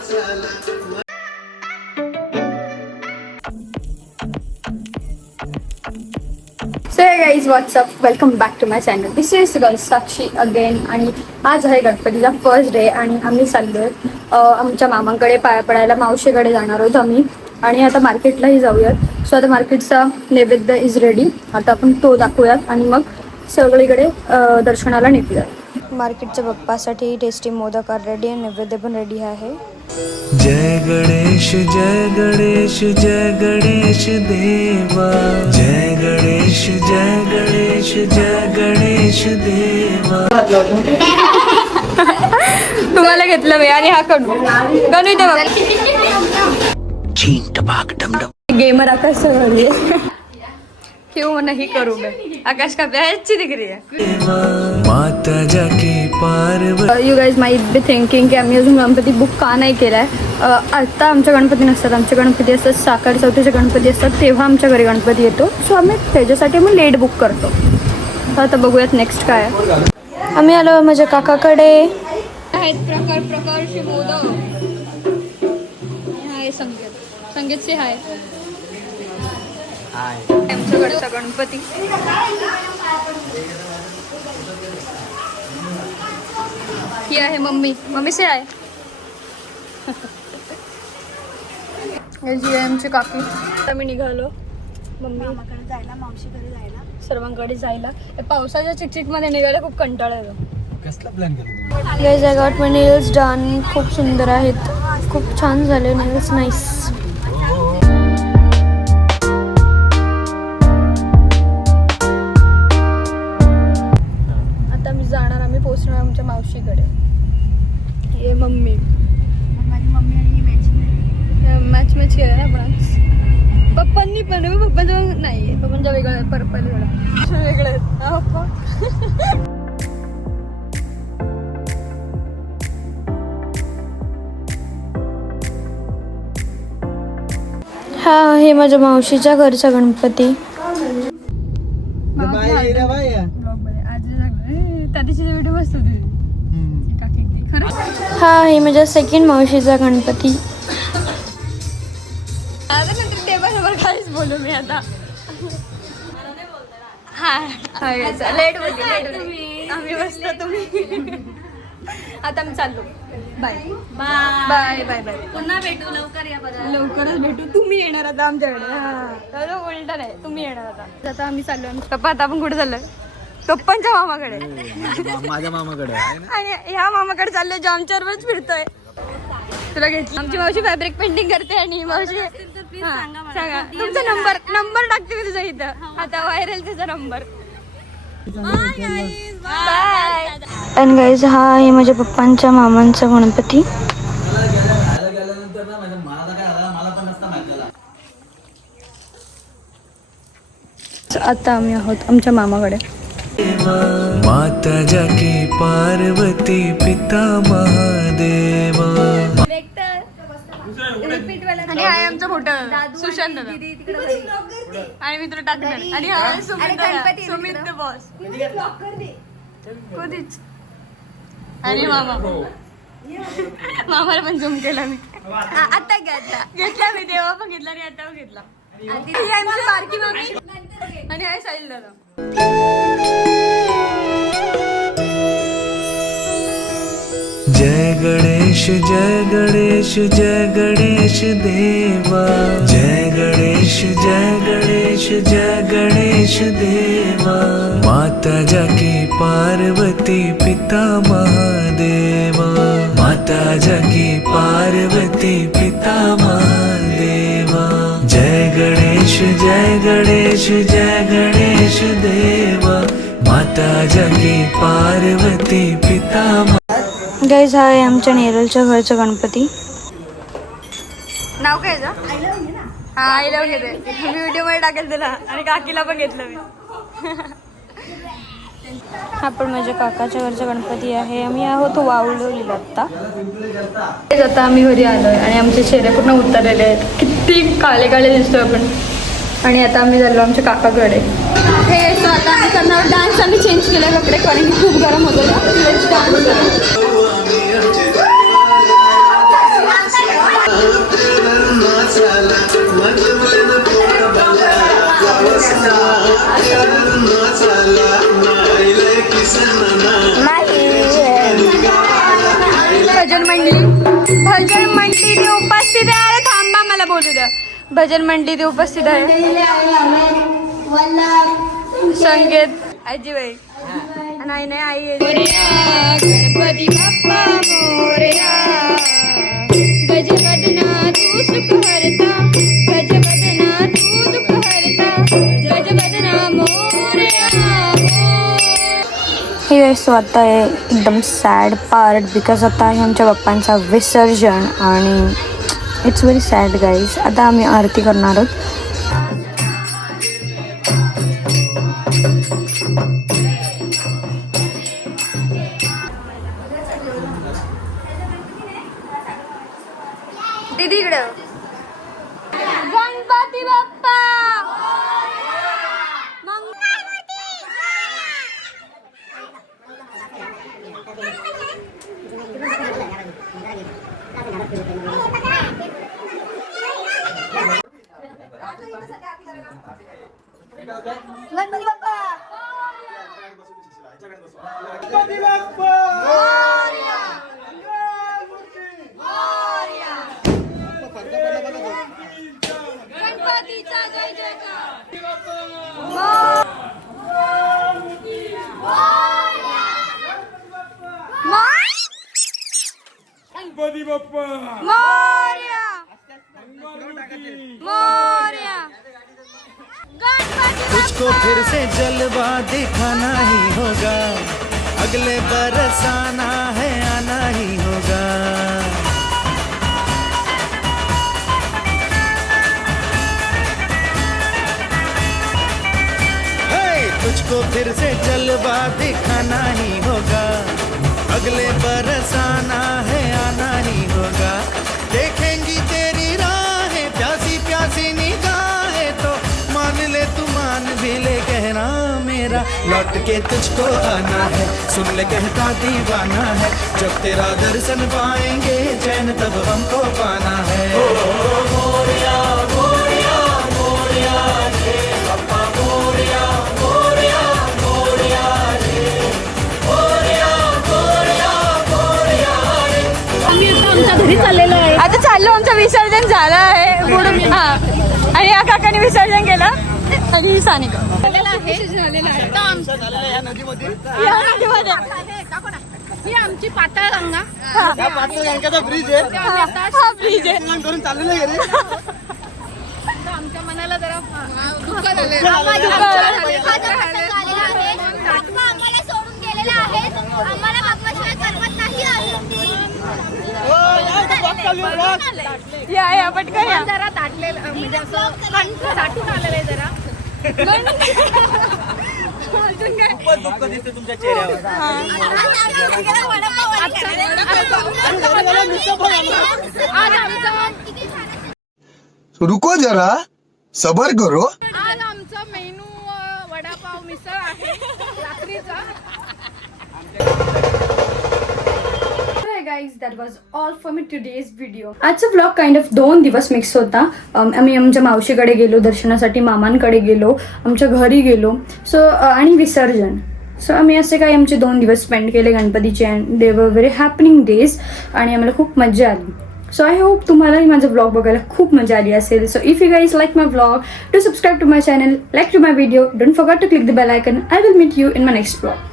So hey guys, what's up? Welcome back to my channel. This is girl Sakshi again. आणि आज आहे गणपतीचा first day आणि आम्ही चाललोय आमच्या मामांकडे पाया पडायला. मावशीकडे जाणार आहोत आम्ही आणि आता मार्केटलाही जाऊयात. सो आता मार्केटचा नैवेद्य इज रेडी. आता आपण तो दाखवूयात आणि मग सगळीकडे दर्शनाला निघूयात. मार्केटच्या बाप्पासाठी टेस्टी मोदक रेडी आणि नैवेद्य पण रेडी आहे. जय गणेश जय गणेश जय गणेश देवा. जय गणेश जय गणेश जय गणेश देवा. तुम्हाला घेतलं मी आणि हा कडू गणू इथे बघ. गेमर आकाश सगळी क्यों नहीं करू मैं. आकाश का अच्छी दिख रही है. माता जाके Parvati. You guys might be thinking की आम्ही अजून गणपती बुक का नाही केलाय. आता आमच्या गणपती नसतात. आमचे गणपती असतात साखर चौथीचे गणपती असतात तेव्हा आमच्या घरी गणपती येतो. सो आम्ही त्याच्यासाठी आम्ही लेट बुक करतो. आता बघूयात नेक्स्ट काय आहे. आम्ही आलो माझ्या काकाकडे. आहेत प्रकारचे मोदक. हाय संगीत से हाय. आमच्याकडचा गणपती. ही आहे मम्मी से आहे. जी आहे आमची काकी. आम्ही निघालो मम्मीकडे जायला मावशीकडे जायला सर्वांकडे जायला. पावसाच्या चिकचिक मध्ये निघायला खूप कंटाळा येतो. कसला प्लॅन केला? Guys I got my nails done. खूप सुंदर आहेत. खूप छान झाले नेल्स. नाईस. जाणार आम्ही पोचणार आमच्या मावशीकडे. हे मम्मी माझी मम्मी आणि मॅच केलं ना आपण. पप्पांनी पण पप्पांचं नाही. पप्पांच्या वेगळं पर्पल वेगळं आहेत. हा हे माझ्या मावशीच्या घरचा गणपती. हा हे माझ्या सेकंड मावशीचा गणपती. नंतर टेबलवर काहीच बोलू मी आता. लेट आम्ही बसतो तुम्ही. आता आम्ही चाललो. Bye bye bye bye. पुन्हा भेटू. लवकर या. लवकरच भेटू. तुम्ही येणार आता आमच्याकडे. हा उलट नाही. तुम्ही येणार आता आम्ही चाललो. पप्पा आता आपण कुठे चाललोय? पप्पांच्या मामाकडे. माझ्या मामाकडे. आणि ह्या मामाकडे चाललोय जो आमच्यावरच फिरतोय. तुला घेतली. आमची मावशी फॅब्रिक पेंटिंग करते आणि मावशी सांगा तुमचा नंबर टाकते मी तुझ्या इथं. आता व्हायरल त्याचा नंबर. आणि गाईज हा आहे माझ्या पप्पांच्या मामांचा गणपती. आता आम्ही आहोत आमच्या मामाकडे. माता जाके पार्वती पिता महादेवा. आणि आहे आमचं मोठं सुशांत आणि मी तुला टाकणार. आणि हा सुमित बॉस कधीच. आणि मामाला पण झूम केला मी. आता घेतला मी. तेव्हा पण घेतला आणि आता पण घेतला. बारकी मामी आणि आहे साहिल दादा. जय गणेश जय गणेश जय गणेश देवा. जय गणेश जय गणेश जय गणेश देवा. माता जाके पार्वती पिता महादेवा. माता जाके पार्वती पिता महादेवा. जय गणेश जय गणेश जय गणेश देवा. माता जाके पार्वती पिता. गाईज हा आहे आमच्या नेरलच्या घरचा गणपती. नाव काय हा आय लव्ह घेते. मी व्हिडिओ मध्ये टाकेल तुला. आणि काकीला पण घेतलं मी. हा पण माझ्या काकाच्या घरचा गणपती आहे. आम्ही आहोत वावलवलेला आता. आता आम्ही घरी आलोय आणि आमचे चेहरे पूर्ण उतरलेले आहेत. किती काळे काळे दिसतोय आपण. आणि आता आम्ही झालो आमच्या काकाकडे. हे सो आता आम्ही करणार डान्स. आम्ही चेंज केले कपडे कारण की खूप गरम होतं. डान्स भजन मंडळी उपस्थित आहे. अरे थांबा मला बोलू द्या. भजन मंडळी उपस्थित आहे. संगीत आजीबाई नाही नाही आई गणपती बाप्पा मोरया गजवदना तू सुख हरता गजवदना तू दुःख हरता गजवदना मोरया. हे सो आता आहे एकदम सॅड पार्ट बिकॉज आता आहे आमच्या बाप्पांचा विसर्जन आणि इट्स व्हेरी सॅड गाईज. आता आम्ही आरती करणार आहोत. दीदी इकडं. गणपती बाप्पा गणपती बाप्पा गणपतीचा जय जयकार. गणपती बाप्पा मोरया मोरया. गणपती तुझको फिर से जलवा दिखाना ही होगा, अगले बरस आना है आना ही होगा. तुझको फिर से जलवा दिखाना ही होगा, अगले बरस आना है आना ही होगा. देखेंगी तेरी राहें प्यासी प्यासी निगाहें तो मान ले तू मान भी ले कहना मेरा लौट के तुझको आना है. सुन ले कहता दीवाना है, जब तेरा दर्शन पाएंगे चैन तब हमको पाना है. मोरया मोरया मोरया रे बाप्पा मोरया मोरया मोरया रे मोरया मोरया मोरया रे. आम्ही आमच्या घरी चाललेलो आहे. आता चाललो. आमचं विसर्जन झालं आहे पुढून. हा आणि या काकाने विसर्जन केलं आणि सानिका या नदीमध्ये ही आमची पाताळ गंगा. ब्रिज आहे. हा ब्रिज आहे. करून चाललेलं आहे रे. आमच्या मनाला जरा दुःख झाले. आम्हाला सोडून गेलेले आहेत. आम्हाला बाप्पाशिवाय करमत नाही आहे. या पटकन या. जरा दाटलेलं म्हणजे असं कंठ दाटून आलेलं आहे जरा. अजून काय दुःख दिसते तुमच्या चेहऱ्यावर. आज आमचं रुको जरा सबर करो. आज आमचं मेनू वडापाव मिसळ आहे रात्रीचा. guys, that was all for me today's video. आजचा व्लॉग काइंड ऑफ 2 दिवस मिक्स होता. आम्ही आमच्या मावशीकडे गेलो दर्शनासाठी, मामांकडे गेलो, आमच्या घरी गेलो. सो आणि विसर्जन. सो आम्ही असे काही आमचे 2 दिवस स्पेंड केले गणपतीचे अँड दे वर व्हेरी हॅपनिंग डेज आणि आम्हाला खूप मजा आली. सो आय होप तुम्हालाही माझा व्लॉग बघायला खूप मजा आली असेल. So if you guys like my vlog, do subscribe to my channel, like to my video, don't forget to click the bell icon. I will meet you in my next vlog.